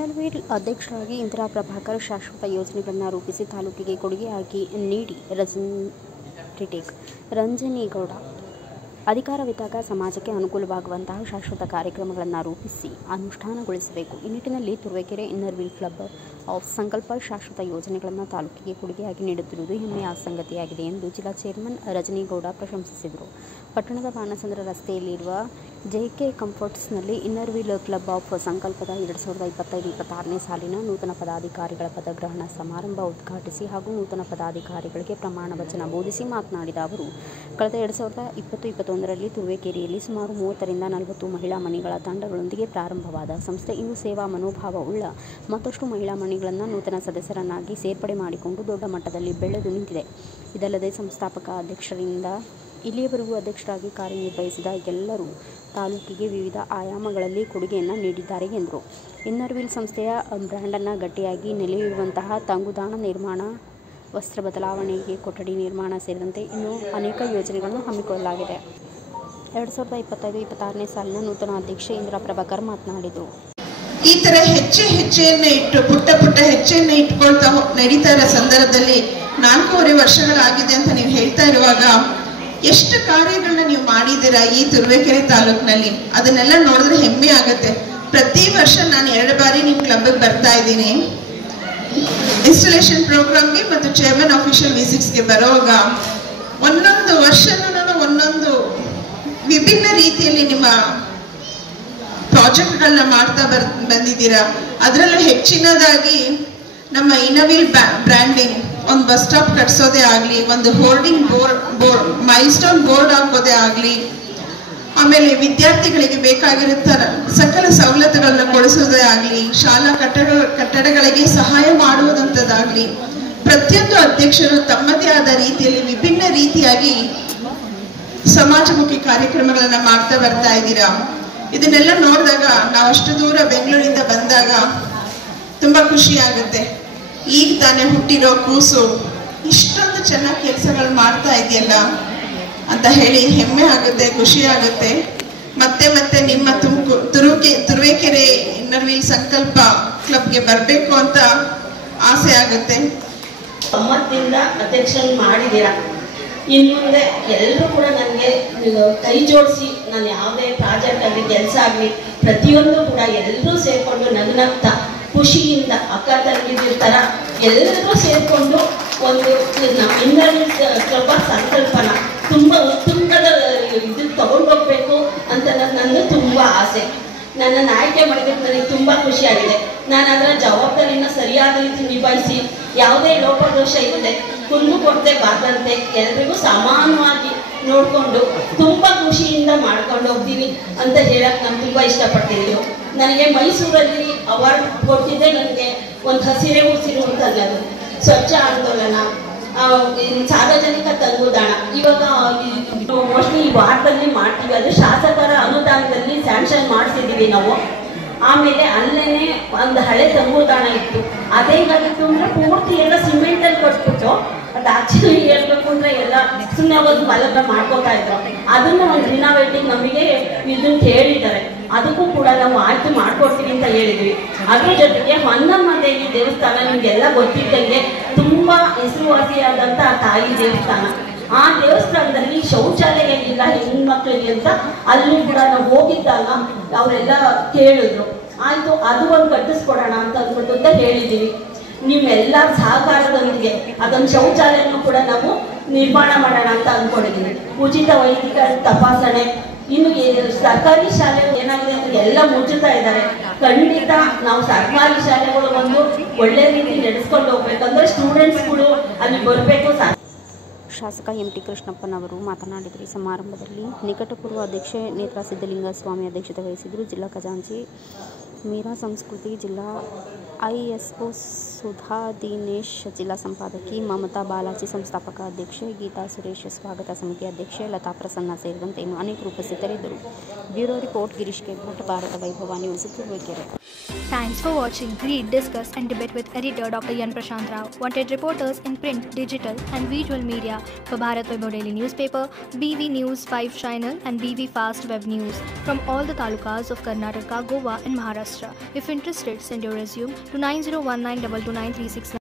Inner Wheel ಅಧ್ಯಕ್ಷರಾಗಿ ಇಂದಿರಾ ಪ್ರಭಾಕರ್ ಶಾಶ್ವತ ಯೋಜನೆಗಳನ್ನು ರೂಪಿಸಿ ತಾಲೂಕಿಗೆ ಕೊಡುಗೆಯಾಗಿ ನೀಡಿ ರಂಜನೇಗೌಡ ಅಧಿಕಾರವಿದ್ದಾಗ ಸಮಾಜಕ್ಕೆ ಅನುಕೂಲವಾಗುವಂತಹ ಶಾಶ್ವತ ಕಾರ್ಯಕ್ರಮಗಳನ್ನು ರೂಪಿಸಿ ಅನುಷ್ಠಾನಗೊಳಿಸಬೇಕು. ಈ ನಿಟ್ಟಿನಲ್ಲಿ ತುರುವೇಕೆರೆ ಇನ್ನರ್ವೀಲ್ ಕ್ಲಬ್ ಆಫ್ ಸಂಕಲ್ಪ ಶಾಶ್ವತ ಯೋಜನೆಗಳನ್ನು ತಾಲೂಕಿಗೆ ಕೊಡುಗೆಯಾಗಿ ನೀಡುತ್ತಿರುವುದು ಹೆಮ್ಮೆಯ ಸಂಗತಿಯಾಗಿದೆ ಎಂದು ಜಿಲ್ಲಾ ಚೇರ್ಮನ್ ರಂಜನೇಗೌಡ ಪ್ರಶಂಸಿಸಿದರು. ಪಟ್ಟಣದ ಬಾಣಸಂದ್ರ ರಸ್ತೆಯಲ್ಲಿರುವ ಜೆಕೆ ಕಂಫರ್ಟ್ಸ್ನಲ್ಲಿ ಇನ್ನರ್ವೀಲ್ ಕ್ಲಬ್ ಆಫ್ ಸಂಕಲ್ಪದ 2025-26ನೇ ಸಾಲಿನ ನೂತನ ಪದಾಧಿಕಾರಿಗಳ ಪದಗ್ರಹಣ ಸಮಾರಂಭ ಉದ್ಘಾಟಿಸಿ ಹಾಗೂ ನೂತನ ಪದಾಧಿಕಾರಿಗಳಿಗೆ ಪ್ರಮಾಣ ವಚನ ಬೋಧಿಸಿ ಮಾತನಾಡಿದ ಅವರು, ಕಳೆದ 2020-21ರಲ್ಲಿ ತುರುವೇಕೆರೆಯಲ್ಲಿ ಸುಮಾರು 30ರಿಂದ 40 ಮಹಿಳಾ ಮಣಿಗಳ ತಂಡಗಳೊಂದಿಗೆ ಪ್ರಾರಂಭವಾದ ಸಂಸ್ಥೆ ಇಂದು ಸೇವಾ ಮನೋಭಾವವುಳ್ಳ ಮತ್ತಷ್ಟು ಮಹಿಳಾ ಮಣಿಗಳನ್ನು ನೂತನ ಸದಸ್ಯರನ್ನಾಗಿ ಸೇರ್ಪಡೆ ಮಾಡಿಕೊಂಡು ದೊಡ್ಡ ಮಟ್ಟದಲ್ಲಿ ಬೆಳೆದು ನಿಂತಿದೆ. ಇದಲ್ಲದೆ ಸಂಸ್ಥಾಪಕ ಅಧ್ಯಕ್ಷರಿಂದ ಇಲ್ಲಿಯವರೆಗೂ ಅಧ್ಯಕ್ಷರಾಗಿ ಕಾರ್ಯನಿರ್ವಹಿಸಿದ ಎಲ್ಲರೂ ತಾಲೂಕಿಗೆ ವಿವಿಧ ಆಯಾಮಗಳಲ್ಲಿ ಕೊಡುಗೆಯನ್ನು ನೀಡಿದ್ದಾರೆ ಎಂದರು. ಇನ್ನರ್ವೀಲ್ ಸಂಸ್ಥೆಯ ಬ್ರ್ಯಾಂಡನ್ನು ಗಟ್ಟಿಯಾಗಿ ನೆಲೆಯೂರುವಂತಹ ತಂಗುದಾಣ ನಿರ್ಮಾಣ, ವಸ್ತ್ರ ಬದಲಾವಣೆಗೆ ಕೊಠಡಿ ನಿರ್ಮಾಣ ಸೇರಿದಂತೆ ಇನ್ನೂ ಅನೇಕ ಯೋಜನೆಗಳನ್ನು ಹಮ್ಮಿಕೊಳ್ಳಲಾಗಿದೆ. 2025-26ನೇ ಸಾಲಿನ ನೂತನ ಅಧ್ಯಕ್ಷೆ ಇಂದಿರಾ ಪ್ರಭಾಕರ್ ಮಾತನಾಡಿದರು. ಈ ತರ ಹೆಜ್ಜೆಯನ್ನು ಇಟ್ಟು ಪುಟ್ಟ ಹೆಜ್ಜೆಯನ್ನು ಇಟ್ಕೊಳ್ತಾ ನಡೀತಾ ಇರೋ ಸಂದರ್ಭದಲ್ಲಿ 4.5 ವರ್ಷಗಳಾಗಿದೆ ಅಂತ ನೀವು ಹೇಳ್ತಾ ಇರುವಾಗ ಎಷ್ಟು ಕಾರ್ಯಗಳನ್ನ ನೀವು ಮಾಡಿದ್ದೀರಾ ಈ ತುರುವೇಕೆರೆ ತಾಲೂಕಿನಲ್ಲಿ, ಅದನ್ನೆಲ್ಲ ನೋಡಿದ್ರೆ ಹೆಮ್ಮೆ ಆಗುತ್ತೆ. ಪ್ರತಿ ವರ್ಷ ನಾನು 2 ಬಾರಿ ನಿಮ್ಮ ಕ್ಲಬ್ಗೆ ಬರ್ತಾ ಇದ್ದೀನಿ. ಇನ್ಸ್ಟಾಲೇಷನ್ ಪ್ರೋಗ್ರಾಮ್ಗೆ ಮತ್ತು ಚೇರ್ಮನ್ ಆಫಿಷಿಯಲ್ ವಿಸಿಟ್ಸ್ಗೆ ಬರುವಾಗ ಒಂದೊಂದು ವರ್ಷನೂ ಒಂದೊಂದು ವಿಭಿನ್ನ ರೀತಿಯಲ್ಲಿ ನಿಮ್ಮ ಪ್ರಾಜೆಕ್ಟ್ಗಳನ್ನ ಮಾಡ್ತಾ ಬಂದಿದ್ದೀರಾ. ಅದರಲ್ಲೂ ಹೆಚ್ಚಿನದಾಗಿ ನಮ್ಮ ಇನ್ನರ್ವೀಲ್ ಬ್ರ್ಯಾಂಡಿಂಗ್, ಒಂದು ಬಸ್ ಸ್ಟಾಪ್ ಕಟ್ಸೋದೇ ಆಗಲಿ, ಒಂದು ಹೋರ್ಡಿಂಗ್ ಬೋರ್ಡ್ ಮೈಲ್ಸ್ಟೋನ್ ಬೋರ್ಡ್ ಹಾಕೋದೇ ಆಗಲಿ, ಆಮೇಲೆ ವಿದ್ಯಾರ್ಥಿಗಳಿಗೆ ಬೇಕಾಗಿರೋ ಸಕಲ ಸವಲತ್ತುಗಳನ್ನ ಕೊಡಿಸೋದೇ ಆಗಲಿ, ಶಾಲಾ ಕಟ್ಟಡಗಳಿಗೆ ಸಹಾಯ ಮಾಡುವುದಂಥದ್ದಾಗಲಿ, ಪ್ರತಿಯೊಂದು ಅಧ್ಯಕ್ಷರು ತಮ್ಮದೇ ಆದ ರೀತಿಯಲ್ಲಿ ವಿಭಿನ್ನ ರೀತಿಯಾಗಿ ಸಮಾಜಮುಖಿ ಕಾರ್ಯಕ್ರಮಗಳನ್ನ ಮಾಡ್ತಾ ಬರ್ತಾ ಇದ್ದೀರಾ. ಇದನ್ನೆಲ್ಲ ನೋಡಿದಾಗ ನಾವು ಅಷ್ಟು ದೂರ ಬೆಂಗಳೂರಿಂದ ಬಂದಾಗ ತುಂಬಾ ಖುಷಿ ಆಗುತ್ತೆ. ಈಗ ತಾನೇ ಹುಟ್ಟಿರೋ ಕೂಸು ಇಷ್ಟೊಂದು ಚೆನ್ನಾಗಿ ಕೆಲಸಗಳು ಮಾಡ್ತಾ ಇದೆಯಲ್ಲ ಅಂತ ಹೇಳಿ ಹೆಮ್ಮೆ ಆಗುತ್ತೆ, ಖುಷಿ ಆಗುತ್ತೆ. ಮತ್ತೆ ನಿಮ್ಮ ತುರುವೇಕೆರೆ ಇನ್ನರ್ವೀಲ್ ಸಂಕಲ್ಪ ಕ್ಲಬ್ಗೆ ಬರಬೇಕು ಅಂತ ಆಸೆ ಆಗುತ್ತೆ. ಒಮ್ಮತ್ತಿಂದ ಅಧ್ಯಕ್ಷನ್ ಮಾಡಿದ್ದೀರಾ. ಇನ್ನು ಮುಂದೆ ಎಲ್ಲರೂ ಕೂಡ ನನಗೆ ಕೈ ಜೋಡಿಸಿ ನಾನು ಯಾವುದೇ ಪ್ರಾಜೆಕ್ಟ್ ಆಗಲಿ ಕೆಲಸ ಆಗಲಿ ಪ್ರತಿಯೊಂದು ಕೂಡ ಎಲ್ಲರೂ ಸೇರಿಕೊಂಡು ನಗ್ನಗ್ತಾ ಖುಷಿಯಿಂದ ಅಕ್ಕ ತಂಗಿದಿರ ಥರ ಎಲ್ಲರೂ ಸೇರಿಕೊಂಡು ಒಂದು ನಮ್ಮ ಇನ್ನರ್ವೀಲ್ ಕ್ಲಬ್ ಸಂಕಲ್ಪನ ತುಂಬ ಉತ್ತುಂಗದ ಇದು ತಗೊಂಡೋಗ್ಬೇಕು ಅಂತ ನನ್ನ ತುಂಬ ಆಸೆ. ನನ್ನನ್ನು ಆಯ್ಕೆ ಮಾಡಿದ್ದಕ್ಕೆ ನನಗೆ ತುಂಬ ಖುಷಿಯಾಗಿದೆ. ನಾನು ಅದರ ಜವಾಬ್ದಾರಿನ ಸರಿಯಾದ ರೀತಿ ನಿಭಾಯಿಸಿ ಯಾವುದೇ ಲೋಪದೋಷ ಇಲ್ಲದೆ ಕುಂದು ಕೊಡದೆ ಬಾರದಂತೆ ಎಲ್ರಿಗೂ ಸಮಾನವಾಗಿ ನೋಡಿಕೊಂಡು ತುಂಬ ಖುಷಿಯಿಂದ ಮಾಡ್ಕೊಂಡು ಹೋಗ್ತೀನಿ ಅಂತ ಹೇಳಕ್ಕೆ ನಾನು ತುಂಬ ಇಷ್ಟಪಡ್ತೀನಿ. ನನಗೆ ಮೈಸೂರಲ್ಲಿ ಅವಾರ್ಡ್ ಕೊಟ್ಟಿದ್ದೆ, ನನಗೆ ಒಂದು ಹಸಿರೆ ಉಸಿರು ಅಂತ ಅನ್ನೋದು, ಸ್ವಚ್ಛ ಆಂದೋಲನ, ಸಾರ್ವಜನಿಕ ತಂಗುದಾಣ. ಇವಾಗ ಮೋಸ್ಟ್ಲಿ ಈ ವಾರದಲ್ಲಿ ಮಾಡ್ತೀವಿ, ಅದು ಶಾಸಕರ ಅನುದಾನದಲ್ಲಿ ಸ್ಯಾಂಕ್ಷನ್ ಮಾಡಿಸಿದ್ದೀವಿ ನಾವು. ಆಮೇಲೆ ಅಲ್ಲೇನೆ ಒಂದು ಹಳೆ ತಂಗುದಾಣ ಇತ್ತು, ಅದೇಗಾಗಿತ್ತು ಅಂದರೆ ಪೂರ್ತಿ ಎಲ್ಲ ಸಿಮೆಂಟಲ್ಲಿ ಕಟ್ಬಿಟ್ಟು ಅದು ಆಕ್ಚುಲಿ ಹೇಳ್ಬೇಕು ಅಂದರೆ ಎಲ್ಲ ಸುಮ್ಮನೆ ಒಂದು ಮಲಗ ಮಾಡ್ಕೋತಾ ಇದ್ರು. ಅದನ್ನು ಒಂದು ರಿನೋವೇಟಿಂಗ್ ನಮಗೆ ಇದನ್ನು ಹೇಳಿದ್ದಾರೆ, ಅದಕ್ಕೂ ಕೂಡ ನಾವು ಆಯ್ಕೆ ಮಾಡ್ಕೊಡ್ತೀವಿ ಅಂತ ಹೇಳಿದ್ವಿ. ಅದ್ರ ಜೊತೆಗೆ ಹೊನ್ನಮ್ಮ ದೇವಿ ದೇವಸ್ಥಾನ ನಿಮಗೆಲ್ಲ ಗೊತ್ತಿದ್ದಂಗೆ ತುಂಬ ಹೆಸರುವಾಸಿಯಾದಂಥ ತಾಯಿ ದೇವಸ್ಥಾನ. ಆ ದೇವಸ್ಥಾನದಲ್ಲಿ ಶೌಚಾಲಯ ಇಲ್ಲ ಹೆಣ್ಮಕ್ಳಿಗೆ ಅಂತ ಅಲ್ಲಿ ಕೂಡ ನಾವು ಹೋಗಿದ್ದಾಗ ಅವರೆಲ್ಲ ಕೇಳಿದ್ರು. ಆಯಿತು, ಅದು ಒಂದು ಕಟ್ಟಿಸ್ಕೊಡೋಣ ಅಂತ ಅಂದ್ಬಿಟ್ಟು ಅಂತ ಹೇಳಿದ್ದೀವಿ. ನಿಮ್ಮೆಲ್ಲ ಸಹಕಾರದೊಂದಿಗೆ ಅದೊಂದು ಶೌಚಾಲಯನೂ ಕೂಡ ನಾವು ನಿರ್ಮಾಣ ಮಾಡೋಣ ಅಂತ ಅಂದ್ಕೊಂಡಿದ್ದೀವಿ. ಉಚಿತ ವೈದ್ಯಕ ತಪಾಸಣೆ, ಇನ್ನು ಸರ್ಕಾರಿ ಶಾಲೆ ಏನಾಗಿದೆ ಅಂದ್ರೆ ಎಲ್ಲ ಮುಚ್ಚುತ್ತಾ ಇದ್ದಾರೆ. ಖಂಡಿತ ನಾವು ಸರ್ಕಾರಿ ಶಾಲೆಗಳು ಒಂದು ಒಳ್ಳೆ ರೀತಿ ನಡೆಸ್ಕೊಂಡು ಹೋಗ್ಬೇಕಂದ್ರೆ ಸ್ಟೂಡೆಂಟ್ಸ್ಗಳು ಅಲ್ಲಿ ಬರಬೇಕು. ಶಾಸಕ ಎಂ.ಟಿ. ಕೃಷ್ಣಪ್ಪನವರು ಮಾತನಾಡಿದರು. ಈ ಸಮಾರಂಭದಲ್ಲಿ ನಿಕಟಪೂರ್ವ ಅಧ್ಯಕ್ಷೆ ನೇತ್ರಾ ಸಿದ್ದಲಿಂಗ ಸ್ವಾಮಿ ಅಧ್ಯಕ್ಷತೆ ವಹಿಸಿದರು. ಜಿಲ್ಲಾ ಖಜಾಂಚಿ ಮೀರಾ ಸಂಸ್ಕೃತಿ, ಜಿಲ್ಲಾ ISO ಸುಧಾ ದಿನೇಶ್, ಜಿಲ್ಲಾ ಸಂಪಾದಕಿ ಮಮತಾ ಬಾಲಾಜಿ, ಸಂಸ್ಥಾಪಕ ಅಧ್ಯಕ್ಷೆ ಗೀತಾ ಸುರೇಶ್, ಸ್ವಾಗತ ಸಮಿತಿ ಅಧ್ಯಕ್ಷೆ ಲತಾ ಪ್ರಸನ್ನ ಸೇರಿದಂತೆ ಇನ್ನು ಅನೇಕರು ಉಪಸ್ಥಿತರಿದ್ದರು. Bureau report Girish K Bhat, Bharat Vaibhav news, Turuvekere. Thanks for watching. Read, discuss, and debate with editor Dr. Yan Prashant Rao. Wanted reporters in print, digital, and visual media for Bharat Vaibhav Daily Newspaper, BV News 5 Channel, and BV Fast Web News from all the talukas of Karnataka, Goa, and Maharashtra. If interested, send your resume to 9019229369.